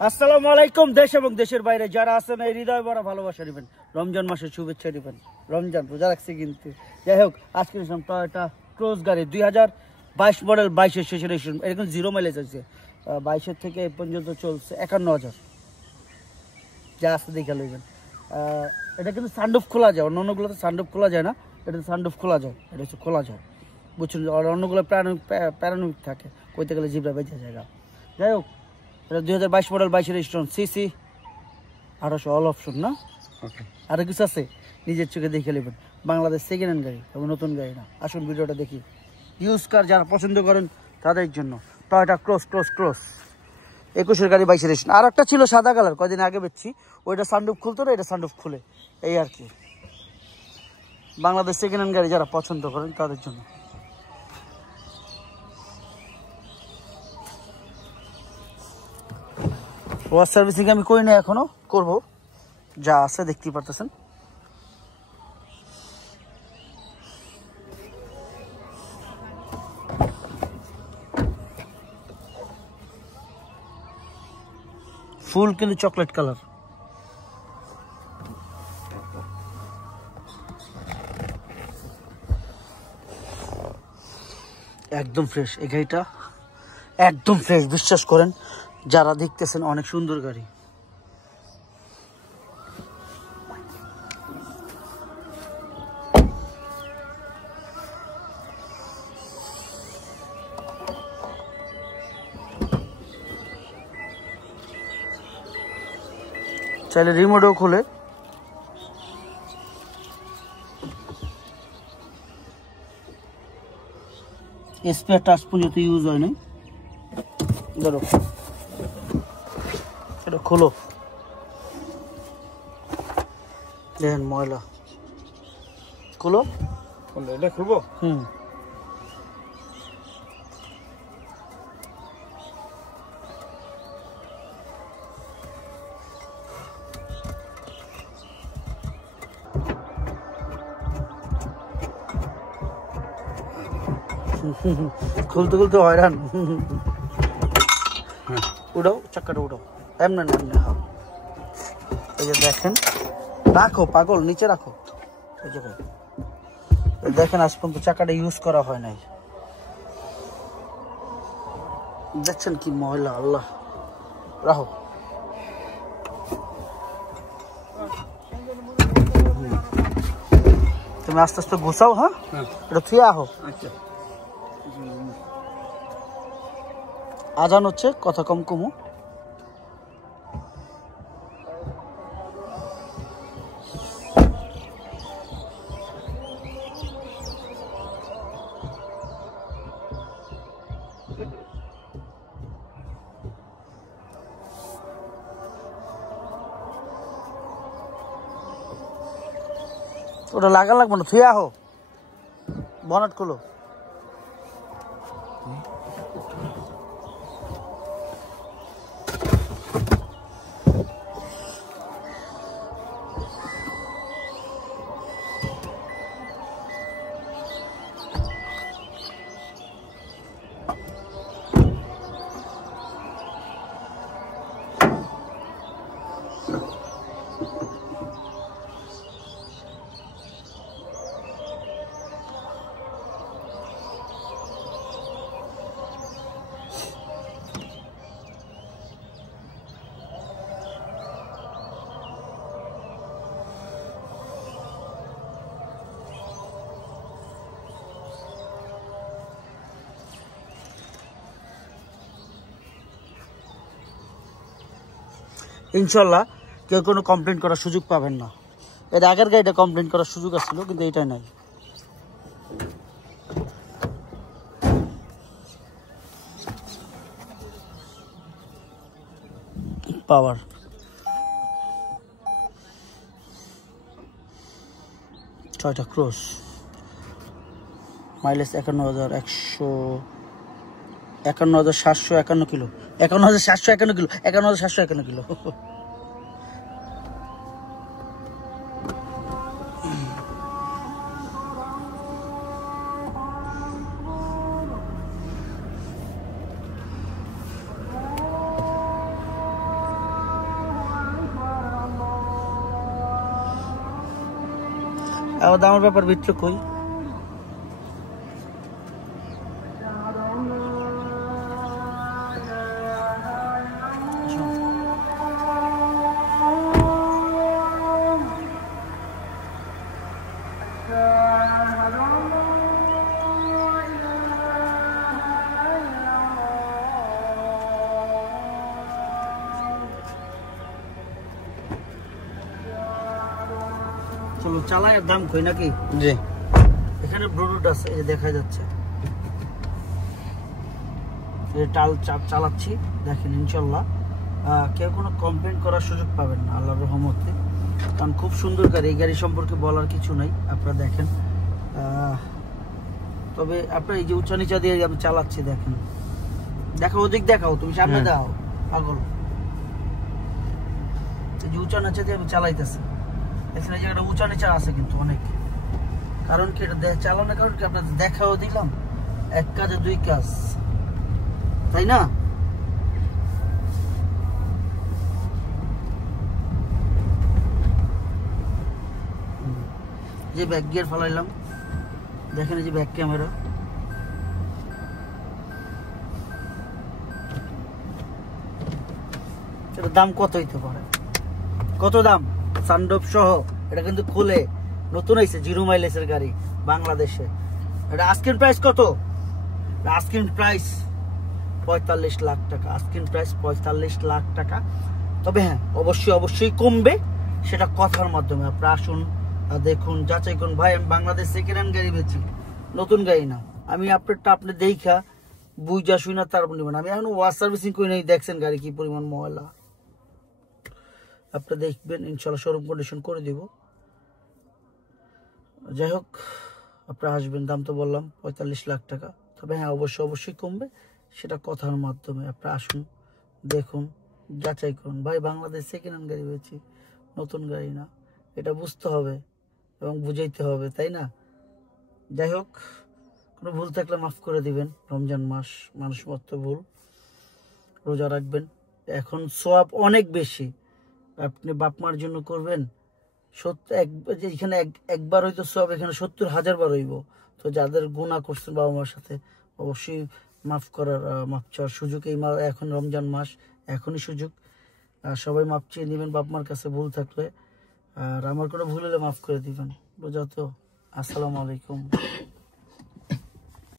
আসসালামু আলাইকুম। দেশ এবং দেশের বাইরে যারা আছেন এই হৃদয় ভরা ভালোবাসা দিবেন, রমজান মাসের শুভেচ্ছা দিবেন। রমজান রোজা রাখছি কিন্তু, যাই হোক আজকে টয়োটা ক্রস গাড়ি 2022 মডেল, 22-এর শেষের এডিশন, এরকম 0 মাইলেজ আছে। 22-এর থেকে এই পর্যন্ত চলছে 51,000, যা আছে দেখে লইবেন। এটা কিন্তু সানরুফ খোলা যায়, অন্যগুলোতে সানরুফ খোলা যায় না, এটা সানরুফ খোলা যায়, এটা হচ্ছে খোলা যায়, বুঝছেন। আর অন্যগুলো প্যারানমিক থাকে, কইতে গেলে জিবরা বেঁচে জায়গা। যাই হোক, এটা 2022 মডেল, 22-এর রেজিস্ট্রেশন, সিসি 1800, অল অপশন না। আরও কিছু আছে, নিজের চোখে দেখে নেবেন। বাংলাদেশ সেকেন্ড হ্যান্ড গাড়ি, এবং নতুন গাড়ি না। আসুন ভিডিওটা দেখি। ইউজ কার যারা পছন্দ করেন তাদের জন্য টয়োটা ক্রস 21-এর গাড়ি, 22-এর রেজিস্ট্রেশন। আর একটা ছিল সাদা কালার, কদিন আগে বেচছি, ওইটা সানরুফ খুলতো না, এটা সানরুফ খুলে, এই আর কি। বাংলাদেশ সেকেন্ড হ্যান্ড গাড়ি যারা পছন্দ করেন তাদের জন্য। ওয়াশ সার্ভিসিং আমি করি না এখনো, করব, যা আছে দেখতেই পারতেছেন। ফুল কিন্তু চকলেট কালার, একদম ফ্রেশ। এই গাড়িটা একদম ফ্রেশ, বিশ্বাস করেন যারা দেখতেছেন, অনেক সুন্দর গাড়ি। চাইলে রিমোটও খুলে, স্পেয়ার টাচ পর্যন্ত ইউজ হয় নাই। ধরো এটা খোলো, দেখেন ময়লা, খোলো, এটা খুলবো। খুলতে খুলতে হয়রান। উঠাও চাক্কাটা, উঠাও, এমনি না এমনি। হ্যাঁ, এই যে দেখেন, রাখো পাগল, নিচে রাখো। এই যে দেখেন, আজ পর্যন্ত চাকাটা ইউজ করা হয় নাই, দেখছেন কি ময়লা, আল্লাহ। রাখো, তুমি আস্তে আস্তে গুছাও। হ্যাঁ, এটা থুয়ে আহো। আচ্ছা, আজান হচ্ছে, কথা কম কমু। ওটা লাগা লাগবে না, থুয়ে আহো। বনেট খুলো। ইনশাল্লাহ কেউ কোনো কমপ্লেন করার সুযোগ পাবেন না। এর আগের গাড়িটা কমপ্লেন করার সুযোগ আসছিল, কিন্তু এইটাই নাই। Power Toyota cross, mileage 51,751 kilo, 51,751 kilo, 51,751 kilo. আবার দামের ব্যাপার ভিতরে কই চলো চালাই দাম কই নাকি জি এখানে ব্লুটুথ আছে এই দেখা যাচ্ছে এই টাল চাপ চালাচ্ছি দেখেন ইনশাআল্লাহ কেউ কোনো কমপ্লেইন করার সুযোগ পাবেন না আল্লাহর রহমতে কারণ খুব সুন্দর গাড়ি এই গাড়ি সম্পর্কে বলার কিছু নাই আপনারা দেখেন তবে আপনারা এই যে উঁচা নিচা দিয়ে আমি চালাচ্ছি দেখেন দেখো ওদিক দেখাও তুমি সামনে দাও পাগল এই যে উঁচা নিচা দিয়ে আমি চালাইতেছি এখানে জায়গাটা উঁচা নিচা আছে কিন্তু অনেক কারণ কি এটা চালানোর কারণ কি আপনাদের দেখাও দিলাম এক কাজে দুই কাজ তাই না যে ব্যাক গিয়ার ফেলাইলাম দেখেন এই যে ব্যাক ক্যামেরা এটার দাম কত হইতে পারে কত দাম সানরুফ সহ এটা কিন্তু খুলে নতুন হয়েছে 0 মাইলেজের গাড়ি বাংলাদেশে এটা আস্কিং প্রাইস কত আস্কিং প্রাইস 45 লাখ টাকা আস্কিং প্রাইস 45 লাখ টাকা তবে হ্যাঁ অবশ্যই কমবে সেটা কথার মাধ্যমে আপনারা আসুন দেখুন যাচাই করুন ভাই আমি বাংলাদেশ সেকেন্ড হ্যান্ড গাড়ি বেচি নতুন গাড়ি না আমি আপনারটা আপনি দেখা বুঝা শুই না তারপর নেবেন আমি এখন ওয়াশ সার্ভিসিং করি নাই দেখছেন গাড়ি কি পরিমাণ ময়লা আপনারা দেখবেন ইনশাআল্লাহ শোরুম কন্ডিশন করে দিব যাই হোক আপনারা আসবেন দাম তো বললাম 45 লাখ টাকা তবে হ্যাঁ অবশ্যই কমবে সেটা কথার মাধ্যমে আপনারা আসুন দেখুন যাচাই করুন ভাই বাংলাদেশ সেকেন্ড হ্যান্ড গাড়ি বেচি নতুন গাড়ি না এটা বুঝতে হবে এবং বুঝাইতে হবে তাই না যাই হোক কোনো ভুল থাকলে মাফ করে দিবেন রমজান মাস মানুষ মত ভুল রোজা রাখবেন এখন সওয়াব অনেক বেশি আপনি বাপ মার জন্য করবেন এখানে একবার হয়তো সওয়াব এখানে 70,000 বার হইব তো যাদের গুনাহ করছেন বাবা মার সাথে অবশ্যই মাফ চাওয়ার সুযোগ এই এখন রমজান মাস এখনই সুযোগ সবাই মাপ চেয়ে নেবেন বাপ মার কাছে ভুল থাকলে আর আমার কোনো ভুল হলে মাফ করে দিবেন রোজা তো আসসালামু আলাইকুম